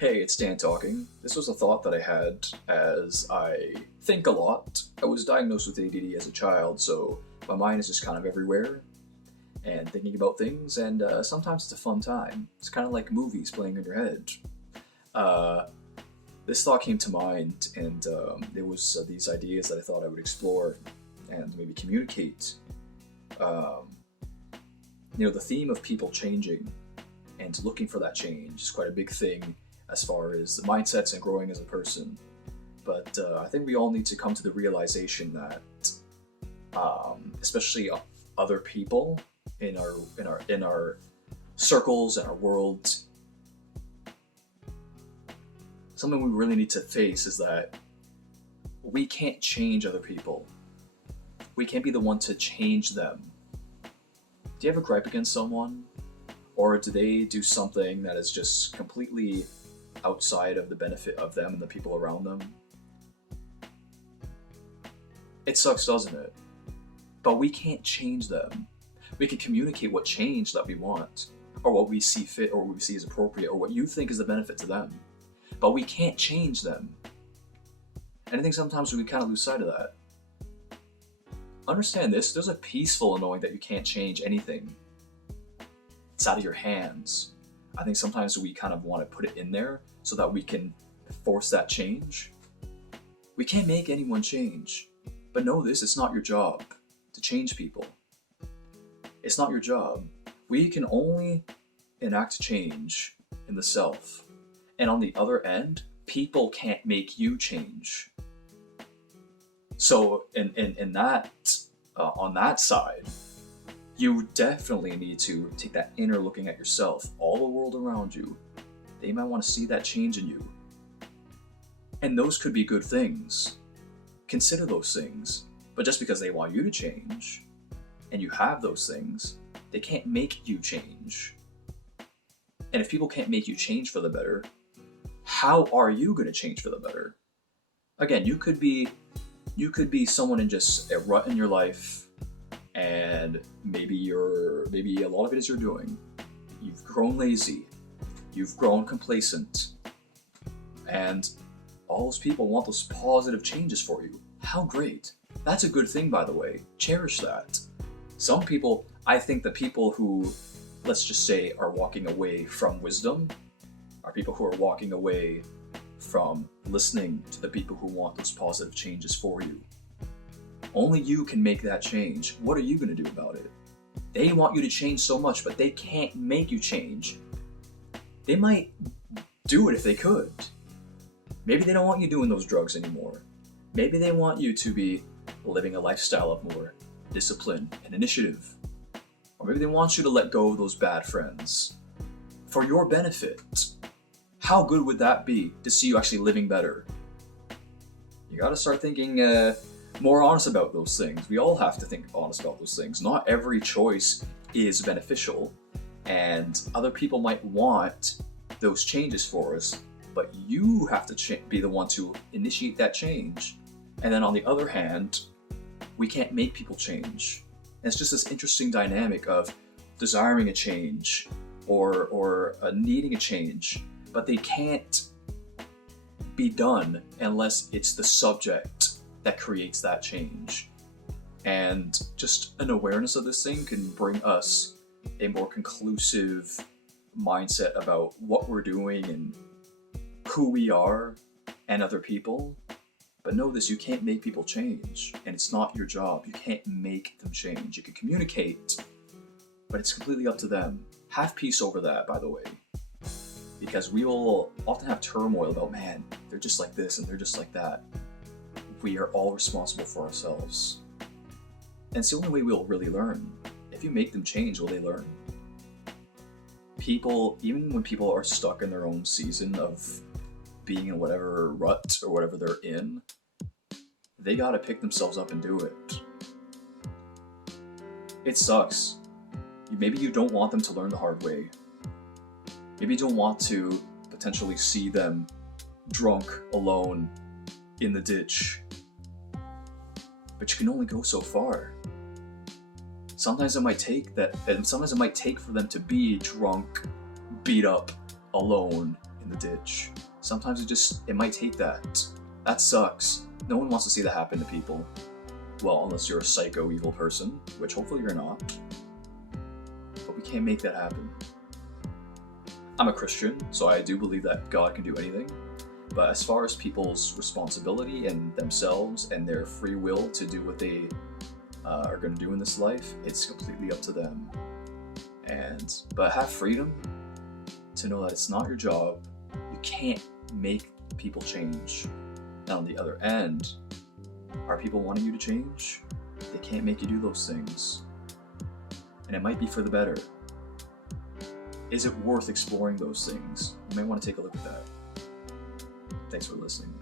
Hey, it's Dan talking. This was a thought that I had as I think a lot. I was diagnosed with ADD as a child, so my mind is just kind of everywhere and thinking about things, and sometimes it's a fun time. It's kind of like movies playing in your head. Uh, this thought came to mind, and there was these ideas that I thought I would explore and maybe communicate. Um, the theme of people changing and looking for that change is quite a big thing as far as the mindsets and growing as a person. But I think we all need to come to the realization that, especially other people in our circles and our world, something we really need to face is that we can't change other people. We can't be the one to change them. Do you have a gripe against someone? Or do they do something that is just completely outside of the benefit of them and the people around them? It sucks, doesn't it? But we can't change them. We can communicate what change that we want, or what we see fit, or what we see as appropriate, or what you think is the benefit to them. But we can't change them. And I think sometimes we kind of lose sight of that. Understand this, there's a peaceful knowing that you can't change anything. It's out of your hands. I think sometimes we kind of want to put it in there so that we can force that change. We can't make anyone change. But know this, it's not your job to change people. It's not your job. We can only enact change in the self. And on the other end, people can't make you change. So in that, on that side, you definitely need to take that inner looking at yourself, all the world around you. They might want to see that change in you. And those could be good things. Consider those things. But just because they want you to change, and you have those things, they can't make you change. And if people can't make you change for the better, how are you going to change for the better? Again, you could be someone in just a rut in your life, and maybe a lot of it is you're doing. You've grown lazy, you've grown complacent, and all those people want those positive changes for you. How great. That's a good thing, by the way. Cherish that. Some people, I think the people who, let's just say, are walking away from wisdom are people who are walking away from listening to the people who want those positive changes for you. Only you can make that change. What are you going to do about it? They want you to change so much, but they can't make you change. They might do it if they could. Maybe they don't want you doing those drugs anymore. Maybe they want you to be living a lifestyle of more discipline and initiative. Or maybe they want you to let go of those bad friends for your benefit. How good would that be to see you actually living better? You gotta start thinking more honest about those things. We all have to think honest about those things. Not every choice is beneficial, and other people might want those changes for us, but you have to be the one to initiate that change. And then on the other hand, we can't make people change. And it's just this interesting dynamic of desiring a change or needing a change, but they can't be done unless it's the subject that creates that change. And just an awareness of this thing can bring us a more conclusive mindset about what we're doing and who we are and other people. But know this, you can't make people change, and it's not your job. You can't make them change. You can communicate, but it's completely up to them. Have peace over that, by the way, because we will often have turmoil about, man, they're just like this and they're just like that. We are all responsible for ourselves. And it's the only way we'll really learn. If you make them change, will they learn? People, even when people are stuck in their own season of being in whatever rut or whatever they're in, they gotta pick themselves up and do it. It sucks. Maybe you don't want them to learn the hard way. Maybe you don't want to potentially see them drunk, alone, in the ditch. But you can only go so far. Sometimes it might take for them to be drunk, beat up, alone in in the ditch. Sometimes it might take that. That sucks. No one wants to see that happen to people. Well, unless you're a psycho evil person, which hopefully you're not. But we can't make that happen. I'm a Christian, so I do believe that God can do anything. But as far as people's responsibility and themselves and their free will to do what they are going to do in this life, it's completely up to them. But have freedom to know that it's not your job. You can't make people change. And on the other end, are people wanting you to change? They can't make you do those things. And it might be for the better. Is it worth exploring those things? You might want to take a look at that. Thanks for listening.